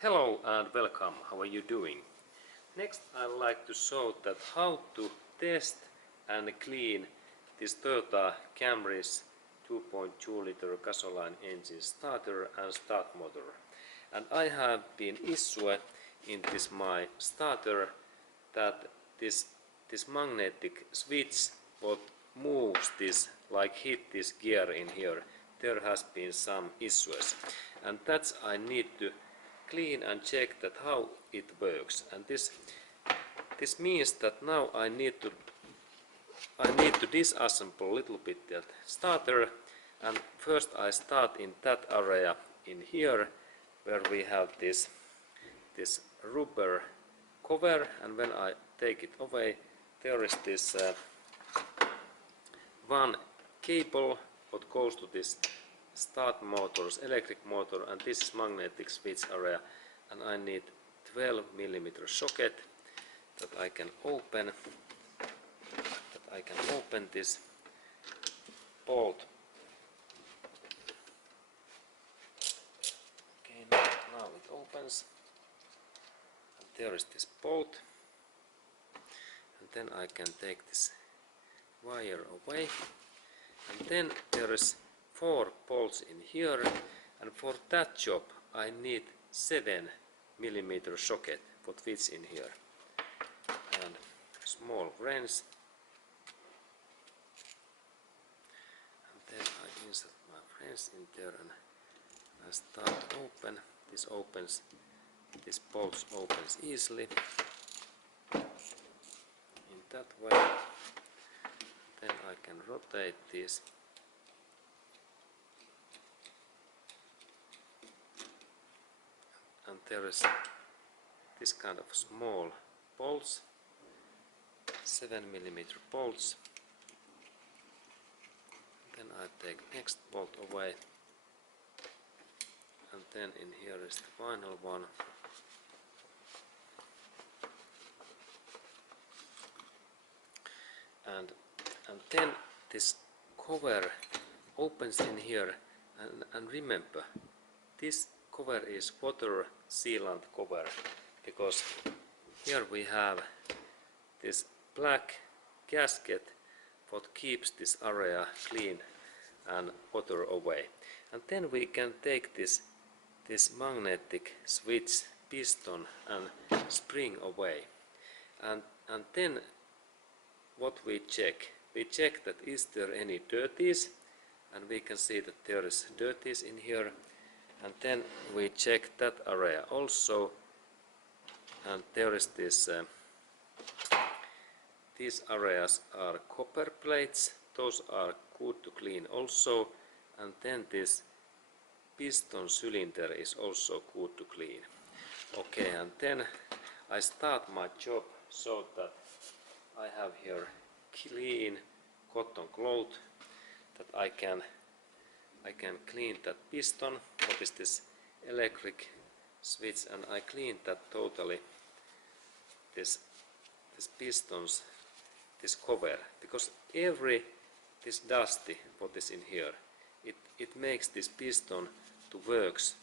Hello and welcome. How are you doing? Next I'd like to show that how to test and clean this Toyota Camry's 2.2 liter gasoline engine starter and start motor. And I have been issued in this my starter that this magnetic switch what moves this, like hit this gear in here, there has been some issues, and that's I need to clean and check that how it works. And this means that now I need to disassemble a little bit that starter, and first I start in that area in here where we have this rubber cover, and when I take it away there is this one cable what goes to this start motor's electric motor, and this is magnetic switch area, and I need 12mm socket that I can open this bolt. Okay, now it opens, and there is this bolt, and then I can take this wire away, and then there is 4 bolts in here, and for that job I need 7mm socket what fits in here, and small wrench, and then I insert my wrench in there and I start open. This opens, this bolt opens easily in that way. Then I can rotate this, and there is this kind of small bolts, 7mm bolts. Then I take next bolt away, and then in here is the final one. And then this cover opens in here, and remember this cover is water sealant cover, because here we have this black gasket what keeps this area clean and water away. And then we can take this magnetic switch piston and spring away, and then what we check that is there any dirties, and we can see that there is dirties in here, and then we check that area also, and there is this these areas are copper plates, those are good to clean also, and then this piston cylinder is also good to clean. Okay, and then I start my job so that I have here clean cotton cloth that I can clean that piston, what is this electric switch, and I clean that totally, this pistons, this cover, because every this dusty what is in here, it makes this piston to works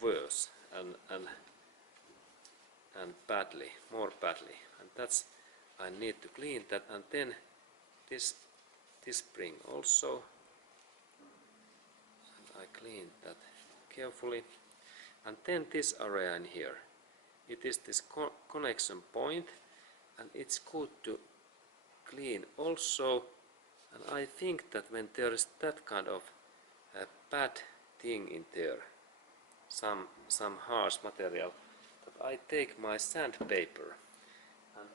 worse and badly, more badly, and that's I need to clean that. And then this spring also, and I clean that carefully, and then this area in here, it is this connection point, and it's good to clean also. And I think that when there is that kind of bad thing in there, some harsh material, that I take my sandpaper and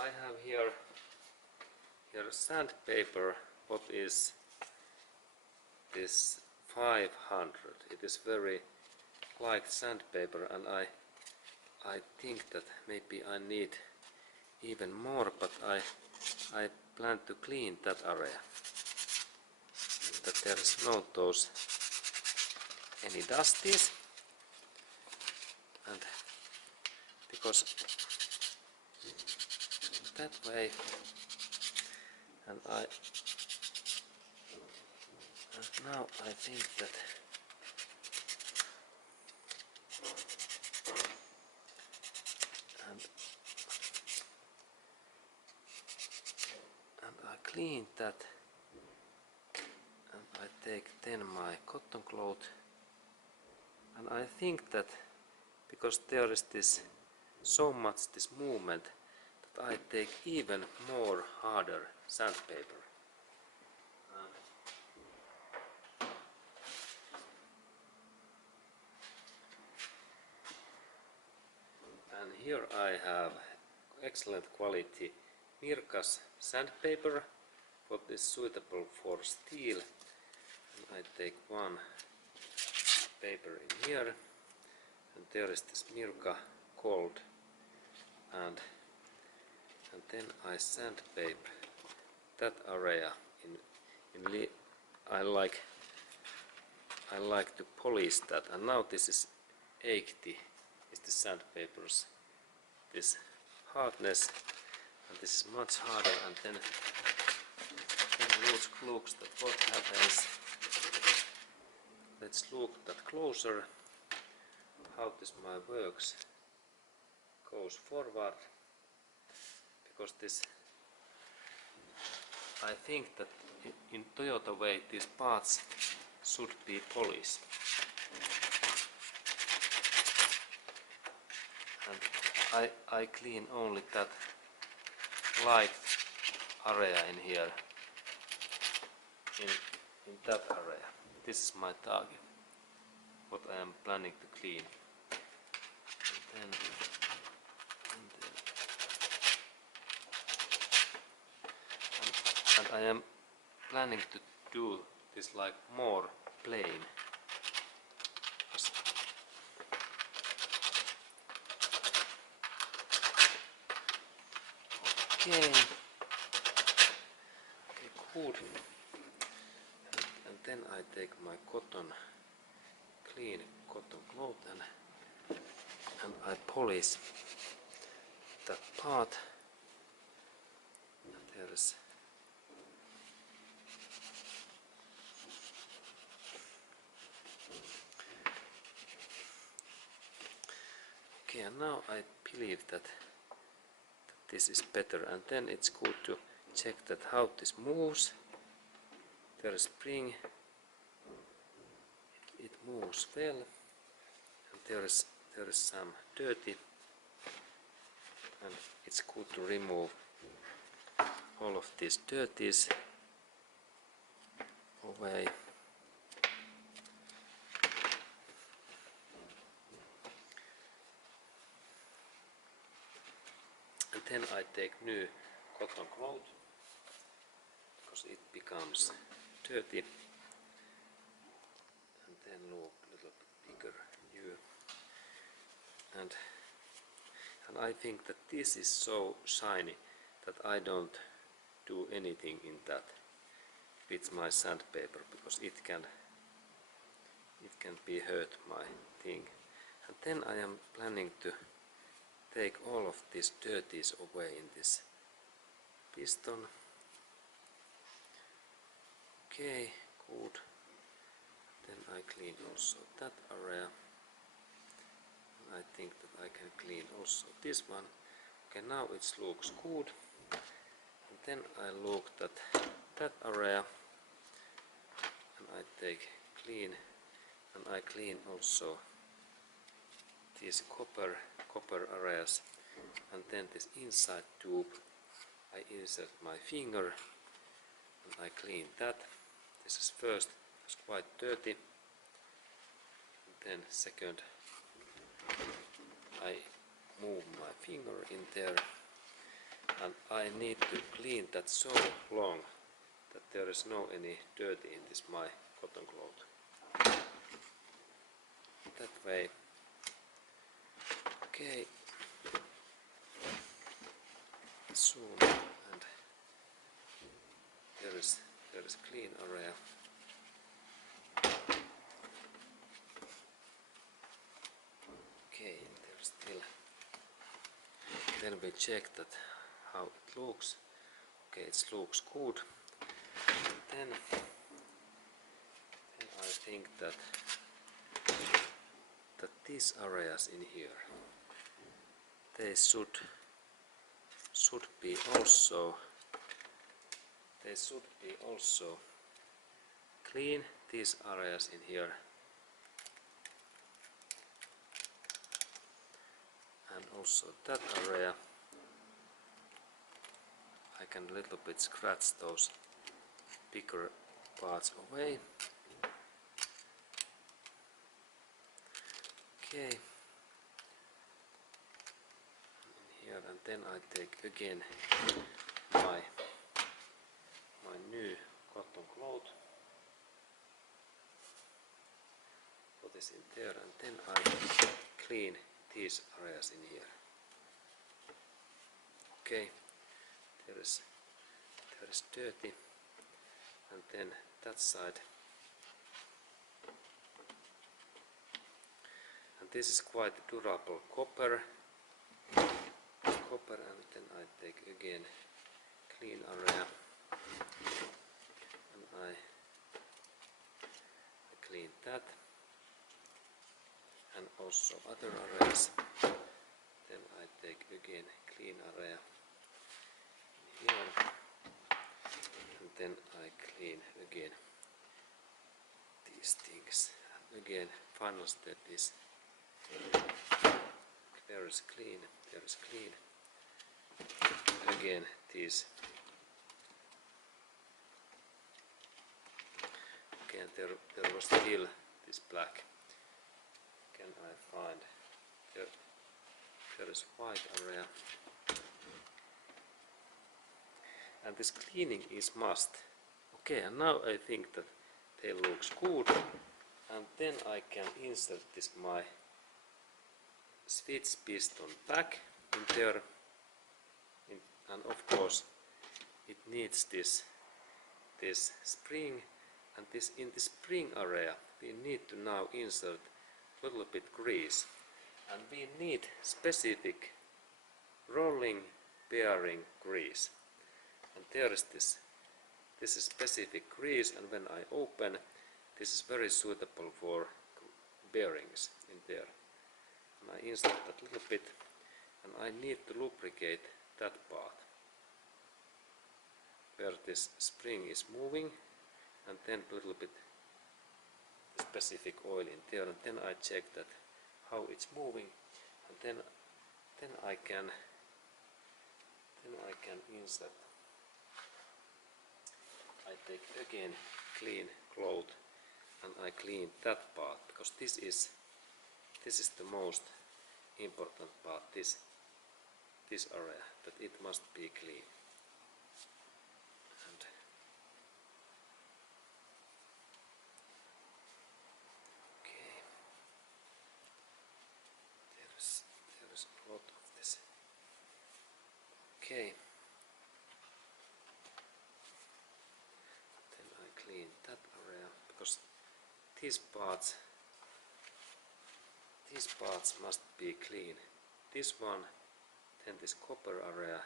I have here sandpaper what is this 500. It is very light sandpaper, and I think that maybe I need even more, but I plan to clean that area, that there is no those any dusties, and because that way, and Now I think that and I clean that, and I take then my cotton cloth, and I think that because there is this so much this movement that I take even more harder sandpaper. And here I have excellent quality Mirka's sandpaper, what is suitable for steel. And I take one paper in here, and there is this Mirka Gold, and then I sandpaper that area I like to polish that, and now this is 80 is the sandpaper's this hardness, and this is much harder. And then looks that what happens. Let's look that closer how this my works goes forward, because this I think that in Toyota way these parts should be polished, and I clean only that light area in here, in that area. This is my target, what I am planning to clean. And I am planning to do this like more plain. Okay, good. And then I take my clean cotton cloth, and I polish that part. And there is okay, and now I believe that this is better, and then it's good to check that how this moves. There is spring, it moves well, and there is some dirty, and it's good to remove all of these dirties away. And then I take new cotton cloth, because it becomes dirty, and then look a little bit bigger new. And I think that this is so shiny that I don't do anything in that with my sandpaper, because it can be hurt my thing. And then I am planning to take all of these dirties away in this piston. Okay, good. Then I clean also that area. I think that I can clean also this one. Okay, now it looks good. And then I look at that area, and I take clean, and I clean also these copper areas, and then this inside tube I insert my finger, and I clean that. This is first, it's quite dirty, and then second I move my finger in there, and I need to clean that so long that there is no any dirty in this my cotton cloth. That way. Okay. Zoom, and there is clean area. Okay, there's still. Then we check that how it looks. Okay, it looks good. Then I think that these areas in here, they should be also clean, these areas in here, and also that area. I can a little bit scratch those bigger parts away. Okay, in here, and then I take again my new cotton cloth, put this in there, and then I clean these areas in here. Okay, there is dirty, and then that side, and this is quite durable copper, and then I take again clean area, and I clean that, and also other areas. Then I take again clean area here, and then I clean again these things. And again, final step is there is clean, there is clean. Again, these. Again, there was still this black. Can I find there is white area, and this cleaning is must. Okay, and now I think that they looks good, and then I can insert this my switch piston back in there, and of course it needs this spring, and this in the spring area we need to now insert a little bit grease, and we need specific rolling bearing grease, and there is this is specific grease, and when I open, this is very suitable for bearings in there, and I insert that little bit, and I need to lubricate that part where this spring is moving, and then a little bit specific oil in there, and then I check that how it's moving, and then I can insert. I take again clean cloth, and I clean that part, because this is the most important part, this area, that it must be clean. And okay, there is a lot of this. Okay, then I clean that area, because these parts must be clean. This one, then this copper area,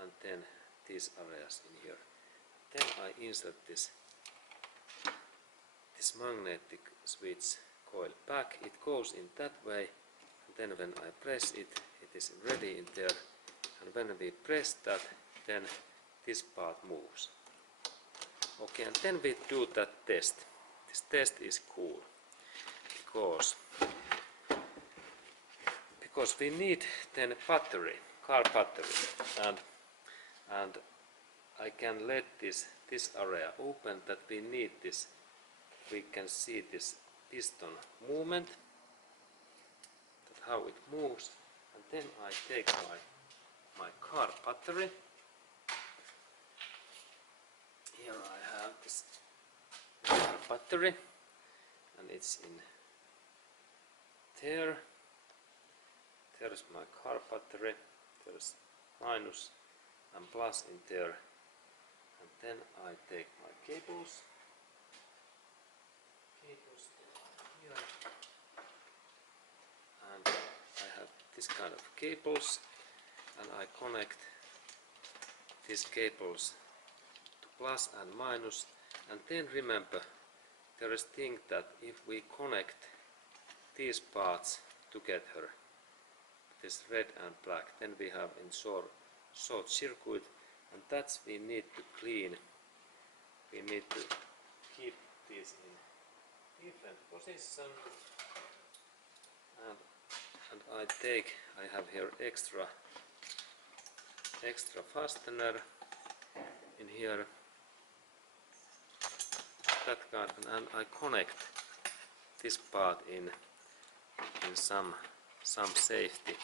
and then these areas in here. Then I insert this magnetic switch coil back. It goes in that way, and then when I press it, it is ready in there, and when we press that, then this part moves. Okay, and then we do that test. This test is cool, because we need then battery, car battery, and I can let this area open, that we need this. We can see this piston movement, that how it moves, and then I take my car battery. Here I have this car battery, and it's in there. There is my car battery. There is minus and plus in there, and then I take my cables here, and I have this kind of cables, and I connect these cables to plus and minus, and then remember there is thing that if we connect these parts together, this red and black, then we have in short circuit, and that's we need to clean. We need to keep these in different position, and I have here extra fastener in here, that kind, and I connect this part in some safety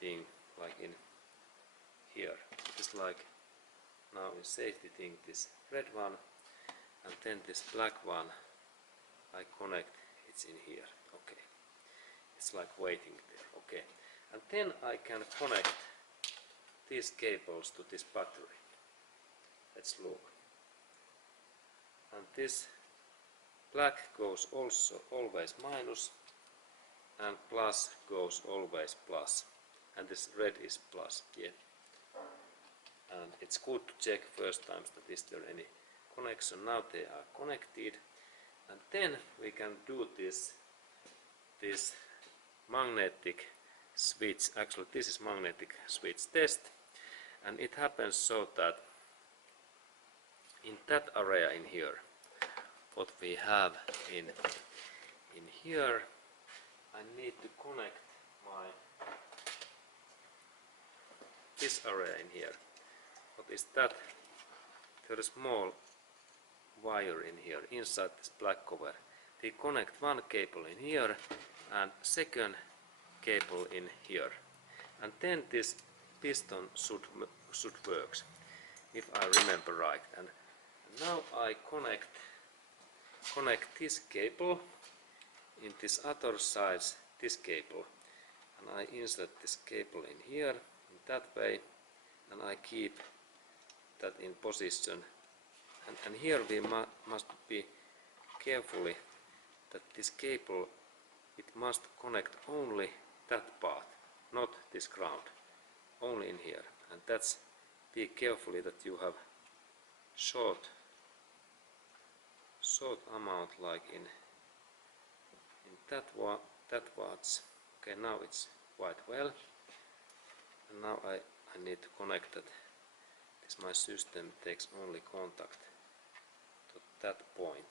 thing, like in here. It's like now in safety thing this red one, and then this black one I connect, it's in here. Okay, it's like waiting there. Okay, and then I can connect these cables to this battery. Let's look. And this black goes also always minus, and plus goes always plus, and this red is plus. Yeah. And it's good to check first times that is there any connection. Now they are connected, and then we can do this magnetic switch. Actually this is magnetic switch test, and it happens so that in that area in here, what we have in here, I need to connect this area in here. What is that? There is a small wire in here inside this black cover. We connect one cable in here and second cable in here, and then this piston should work, if I remember right. And now I connect this cable in this other side, this cable, and I insert this cable in here in that way, and I keep that in position. And here we must be carefully that this cable, it must connect only that part, not this ground, only in here. And that's, be carefully that you have short amount, like in that watts. Okay, now it's quite well, and now I need to connect that. This my system takes only contact to that point.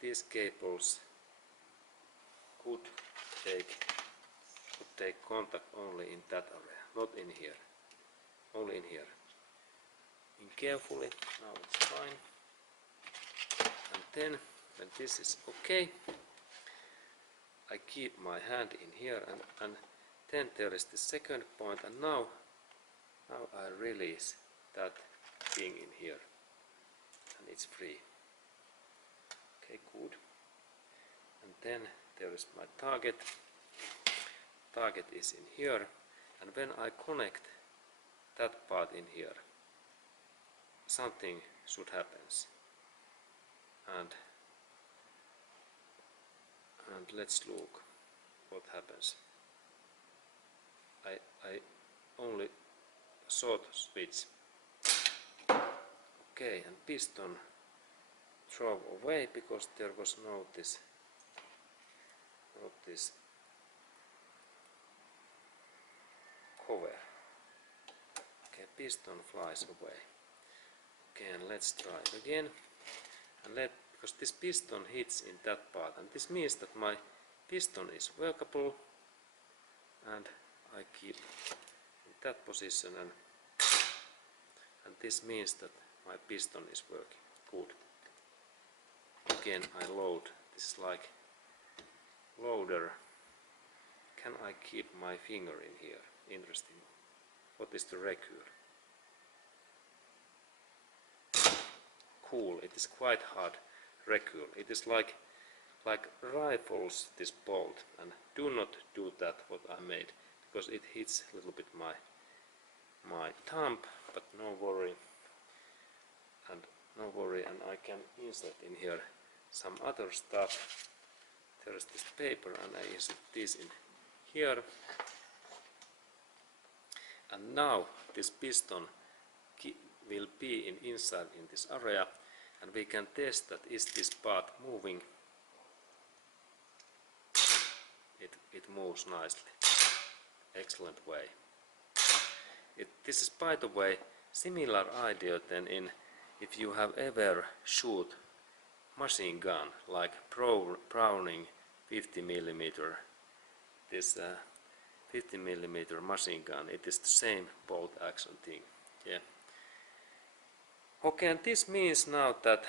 These cables could take contact only in that area, not in here, only in here. In carefully, now it's fine. And then when this is okay, I keep my hand in here, and then there is the second point, and now I release that thing in here, and it's free. Okay, good. And then there is my target. Target is in here, and when I connect that part in here, something should happen. And let's look what happens. I only short switch. Okay, and piston drove away because there was no this cover. Okay, piston flies away. Okay, and let's try it again. And because this piston hits in that part, and this means that my piston is workable, and I keep in that position, and this means that my piston is working good. Again I load. This is like loader. Can I keep my finger in here? Interesting. What is the recure? Cool. It is quite hard recure. It is like rifles this bolt, and do not do that what I made, because it hits a little bit my thumb, but no worry, and I can insert in here some other stuff. There is this paper, and I insert this in here, and now this piston will be inside in this area, and we can test that is this part moving. It moves nicely. Excellent way. This is, by the way, similar idea than in if you have ever shoot machine gun like Browning 50mm. This 50mm machine gun, it is the same bolt action thing. Yeah. Okay, and this means now that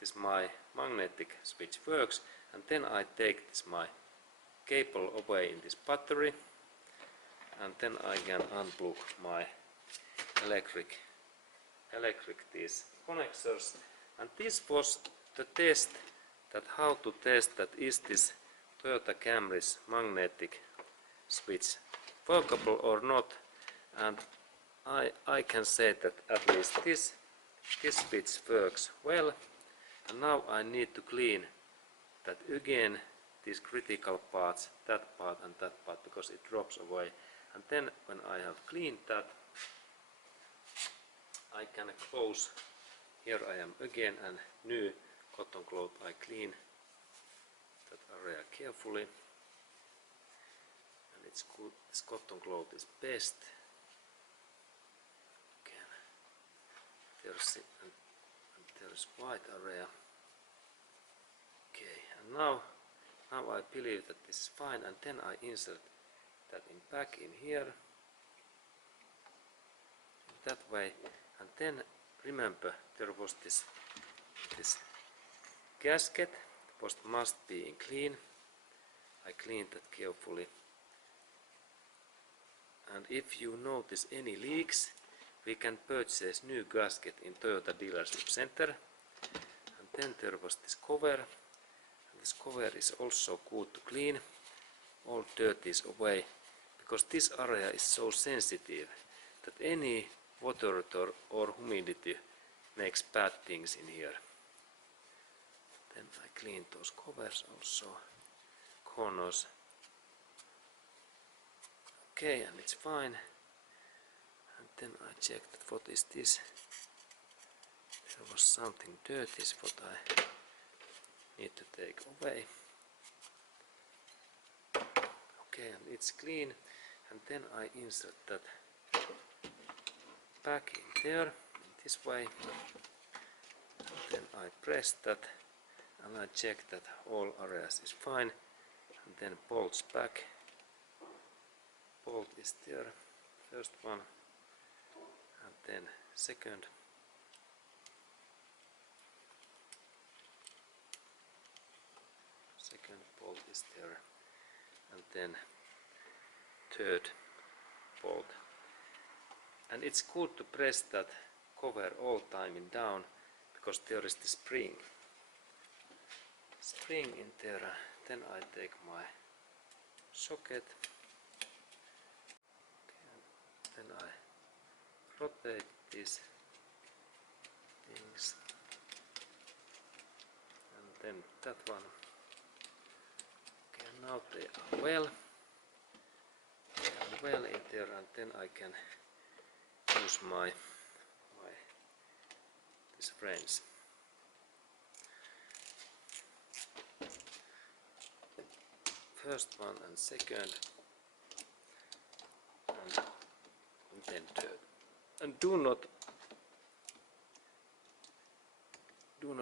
this my magnetic switch works, and then I take this my cable away in this battery, and then I can unplug my electric these connectors. And this was the test, that how to test that is this Toyota Camry's magnetic switch workable or not. And I can say that at least this switch works well. And now I need to clean that again, these critical parts, that part and that part, because it drops away. And then when I have cleaned that, I can close. Here I am again, and new cotton cloth. I clean that area carefully, and it's good. This cotton cloth is best. Again, there's white area. Okay, and now I believe that this is fine, and then I insert that back in here, that way, and then remember there was this gasket must be in clean. I cleaned that carefully, and if you notice any leaks, we can purchase new gasket in Toyota dealership center. And then there was this cover, and this cover is also good to clean. All dirt is away, because this area is so sensitive that any water or humidity makes bad things in here. Then I clean those covers also, corners. Okay, and it's fine. And then I check that what is this. There was something dirty, is what I need to take away. Okay, and it's clean, and then I insert that back in there, in this way, and then I press that, and I check that all areas is fine, and then bolts back. Bolt is there, first one, and then second. Second bolt is there, and then third bolt. And it's good to press that cover all time in down, because there is the spring in there. Then I take my socket, okay, then I rotate these things, and then that one. Okay, now they are well in there, and then I can use my this wrench. First one and second, and then third. And do not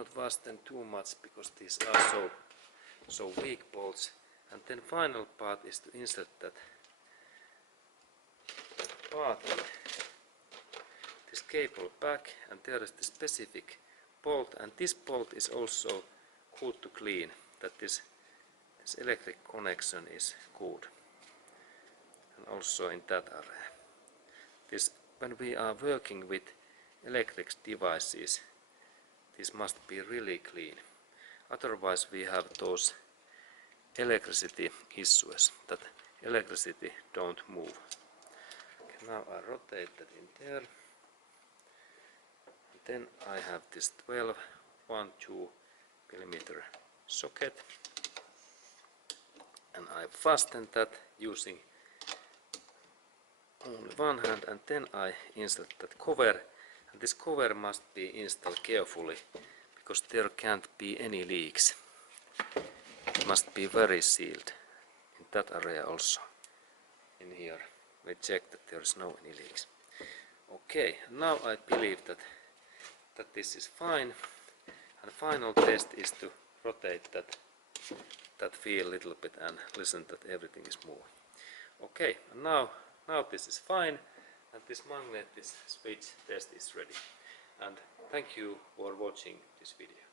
fasten too much, because these are so weak bolts. And then final part is to insert that part in this cable back, and there is the specific bolt, and this bolt is also good to clean, that this electric connection is good, and also in that area. This, when we are working with electric devices, this must be really clean, otherwise we have those electricity issues, that electricity don't move. Okay, now I rotate that in there, and then I have this 12 1-2mm socket, and I fasten that using only one hand, and then I insert that cover, This cover must be installed carefully because there can't be any leaks. It must be very sealed in that area also. In here we check that there is no any leaks. Okay, now I believe that this is fine, and final test is to rotate that wheel a little bit and listen that everything is moving. Okay, and now this is fine, and this magnet, this switch test is ready. And thank you for watching this video.